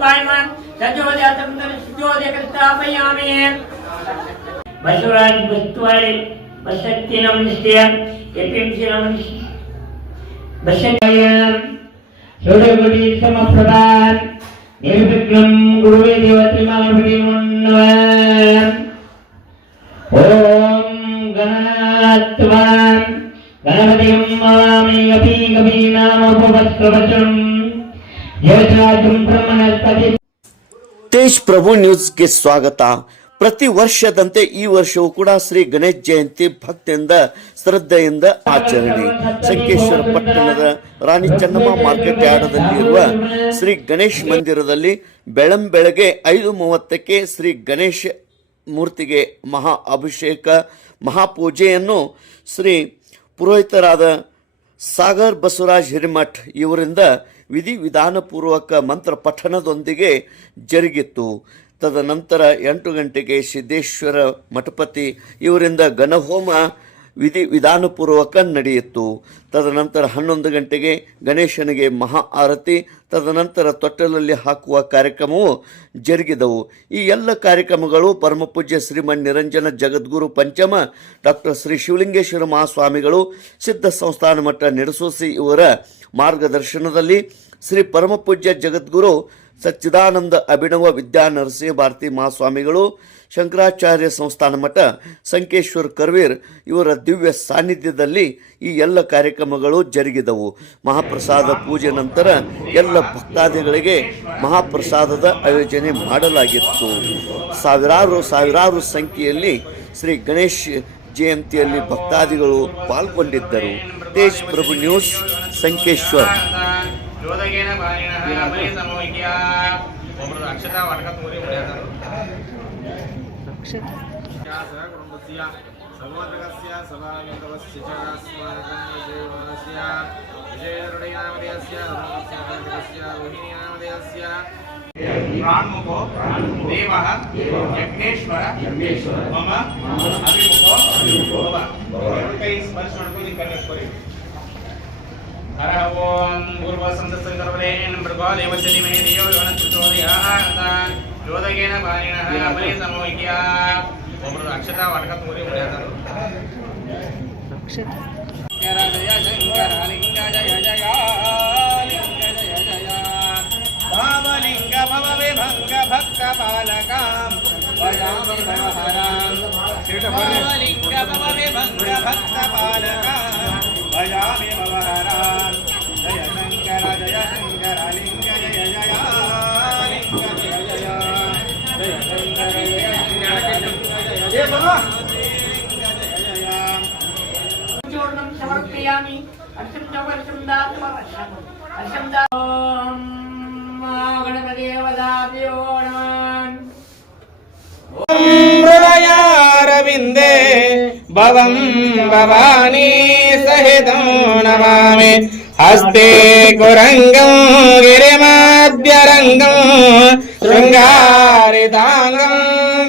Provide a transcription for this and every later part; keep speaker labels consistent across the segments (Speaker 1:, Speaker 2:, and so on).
Speaker 1: பாய்மான் சஜோதி அசந்தம் சுஜோதி கிருத்தாபயாமே பசுராஜ் புஸ்துவாரி பசத்தினம் நிஷ்டயம் எப்பிம் சினம் பசத்தியம் சுடகுடி சமப்பிரதான் நிர்விக்னம் குருவே தேவதி மாமபடி முன்னவன் ஓம் கணநாத்வான் கணபதியம் மாமே கபி கபி நாம உபஸ்திரவச்சம்
Speaker 2: ತೇಜ್ ಪ್ರಭು ನ್ಯೂಸ್ಗೆ ಸ್ವಾಗತ. ಪ್ರತಿ ವರ್ಷದಂತೆ ಈ ವರ್ಷವೂ ಕೂಡ ಶ್ರೀ ಗಣೇಶ್ ಜಯಂತಿ ಭಕ್ತಿಯಿಂದ, ಶ್ರದ್ಧೆಯಿಂದ ಆಚರಣೆ. ಸಂಕೇಶ್ವರ ಪಟ್ಟಣದ ರಾಣಿ ಚೆನ್ನಮ್ಮ ಮಾರ್ಕೆಟ್ ಯಾರ್ಡದಲ್ಲಿರುವ ಶ್ರೀ ಗಣೇಶ್ ಮಂದಿರದಲ್ಲಿ ಬೆಳಂಬೆಳಗ್ಗೆ ಐದು ಮೂವತ್ತಕ್ಕೆ ಶ್ರೀ ಗಣೇಶ ಮೂರ್ತಿಗೆ ಮಹಾ ಅಭಿಷೇಕ ಮಹಾಪೂಜೆಯನ್ನು ಶ್ರೀ ಪುರೋಹಿತರಾದ ಸಾಗರ್ ಬಸವರಾಜ್ ಹಿರಿಮಠ್ ಇವರಿಂದ ವಿಧಿ ವಿಧಾನಪೂರ್ವಕ ಮಂತ್ರ ಪಠನದೊಂದಿಗೆ ಜರುಗಿತ್ತು. ತದನಂತರ ಎಂಟು ಗಂಟೆಗೆ ಸಿದ್ದೇಶ್ವರ ಮಠಪತಿ ಇವರಿಂದ ಗಣಹೋಮ ವಿಧಿ ವಿಧಾನಪೂರ್ವಕ ನಡೆಯಿತು. ತದನಂತರ ಹನ್ನೊಂದು ಗಂಟೆಗೆ ಗಣೇಶನಿಗೆ ಮಹಾ ಆರತಿ, ತದನಂತರ ತೊಟ್ಟಲಲ್ಲಿ ಹಾಕುವ ಕಾರ್ಯಕ್ರಮವು ಜರುಗಿದವು. ಈ ಎಲ್ಲ ಕಾರ್ಯಕ್ರಮಗಳು ಪರಮಪೂಜ್ಯ ಶ್ರೀಮನ್ ನಿರಂಜನ ಜಗದ್ಗುರು ಪಂಚಮ, ಡಾಕ್ಟರ್ ಶ್ರೀ ಶಿವಲಿಂಗೇಶ್ವರ ಮಹಾಸ್ವಾಮಿಗಳು, ಸಿದ್ಧ ಸಂಸ್ಥಾನ ಮಠ ನಡೆಸೋಸಿ ಇವರ ಮಾರ್ಗದರ್ಶನದಲ್ಲಿ ಶ್ರೀ ಪರಮಪೂಜ್ಯ ಜಗದ್ಗುರು ಸಚ್ಚಿದಾನಂದ ಅಭಿನವ ವಿದ್ಯಾ ನರಸಿಂಹ ಭಾರತಿ ಮಹಾಸ್ವಾಮಿಗಳು, ಶಂಕರಾಚಾರ್ಯ ಸಂಸ್ಥಾನ ಮಠ, ಸಂಕೇಶ್ವರ್ ಕರ್ವೀರ್ ಇವರ ದಿವ್ಯ ಸಾನ್ನಿಧ್ಯದಲ್ಲಿ ಈ ಎಲ್ಲ ಕಾರ್ಯಕ್ರಮಗಳು ಜರುಗಿದವು. ಮಹಾಪ್ರಸಾದ ಪೂಜೆ ನಂತರ ಎಲ್ಲ ಭಕ್ತಾದಿಗಳಿಗೆ ಮಹಾಪ್ರಸಾದದ ಆಯೋಜನೆ ಮಾಡಲಾಗಿತ್ತು. ಸಾವಿರಾರು ಸಾವಿರಾರು ಸಂಖ್ಯೆಯಲ್ಲಿ ಶ್ರೀ ಗಣೇಶ್ ಜಯಂತಿಯಲ್ಲಿ ಭಕ್ತಾದಿಗಳು ಪಾಲ್ಗೊಂಡಿದ್ದರು. ತೇಜ್ ಪ್ರಭು ನ್ಯೂಸ್, ಸಂಕೇಶ್ವರ್.
Speaker 3: ಜೋದಗೇನ ಬಾಯಿನ ಅಮಲಿ ಸಮೋಗ್ಯ ಒಬ್ಬರು ಅಕ್ಷತಾ ವಟಕ ತೋರಿ ಉಳಿಯಾದರು ಕುಟುಂಬಸ್ಯ ಸಹೋದರಸ್ಯ ಸಭಾಮಿತ್ರವಸ್ಯ ಚ ಸ್ಮಾರಕಂ ವಿಜಯಮಾನಸ್ಯ ವಿಜಯರುಡಯನಾಮಧೇಯಸ್ಯ ಧರ್ಮಸ್ಯ ಕಾರ್ತಿಕಸ್ಯ ರೋಹಿಣಿನಾಮಧೇಯಸ್ಯ ಪ್ರಾಣ್ಮುಖೋ ದೇವಃ ಯಜ್ಞೇಶ್ವರ ಮಮ ಅಭಿಮುಖೋ ಭವ ಎರಡು ಕೈ ಸ್ಪರ್ಶ ಮಾಡ್ಕೊಂಡು ಕನ್ಯಾಸ್ವರಿ ಹರ ಓಂ ಪೂರ್ವ ಸಂತಸ್ತರ್ವಲೇನ ಮೃಗಾದೇವಸ್ಯ ಧೀಮಹಿ ಧಿಯೋ ಯೋ ನ ಪ್ರಚೋದಯಾತ್ ಯೋದಗೇನ ಬಾಲಿನಃ ಅಮಲಿ ಸಮೋಗ್ಯ ಒಬ್ಬರು ಅಕ್ಷತಾ ವಟಕ ತೋರಿ ಉಳಿಯಾದರು ಶಂಕರ ಜಯ ಶಂಕರ ಲಿಂಗ ಜಯ ಜಯ ಲಿಂಗ ಜಯ ಜಯ ಭಾವಲಿಂಗ ಭವ ವಿಭಂಗ ಭಕ್ತ ಬಾಲಕಾಂ ಭಜಾಮಿ ಭವಹರಾಂ ಭಾವಲಿಂಗ ಭವ ವಿಭಂಗ
Speaker 1: चूर्णं समर्पयामि अर्षं च वर्षं दातुमवर्षम् अर्षं दा ॐ गणपतिदेवताभ्यो नमः
Speaker 3: हृदयारविन्दे भवं भवानी सहितं नमामि हस्ते कुरङ्गं गिरिमाद्यरङ्गं शृङ्गारिताङ्गं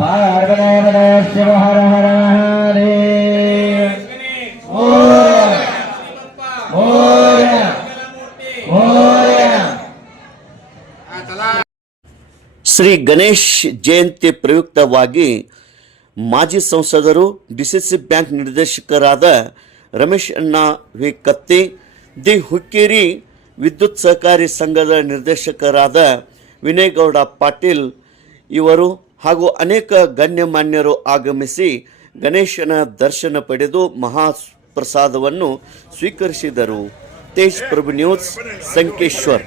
Speaker 2: ಶ್ರೀ ಗಣೇಶ್ ಜಯಂತಿ ಪ್ರಯುಕ್ತವಾಗಿ ಮಾಜಿ ಸಂಸದರು, ಡಿಸಿಸಿ ಬ್ಯಾಂಕ್ ನಿರ್ದೇಶಕರಾದ ರಮೇಶ್ ಅಣ್ಣ ವಿ. ಕತ್ತಿ, ದಿ ಹುಕ್ಕೇರಿ ವಿದ್ಯುತ್ ಸಹಕಾರಿ ಸಂಘದ ನಿರ್ದೇಶಕರಾದ ವಿನಯ್ ಗೌಡ ಪಾಟೀಲ್ ಇವರು ಹಾಗೂ ಅನೇಕ ಗಣ್ಯಮಾನ್ಯರು ಆಗಮಿಸಿ ಗಣೇಶನ ದರ್ಶನ ಪಡೆದು ಮಹಾ ಪ್ರಸಾದವನ್ನು ಸ್ವೀಕರಿಸಿದರು. ತೇಜ್ ಪ್ರಭು ನ್ಯೂಸ್ ಸಂಕೇಶ್ವರ್.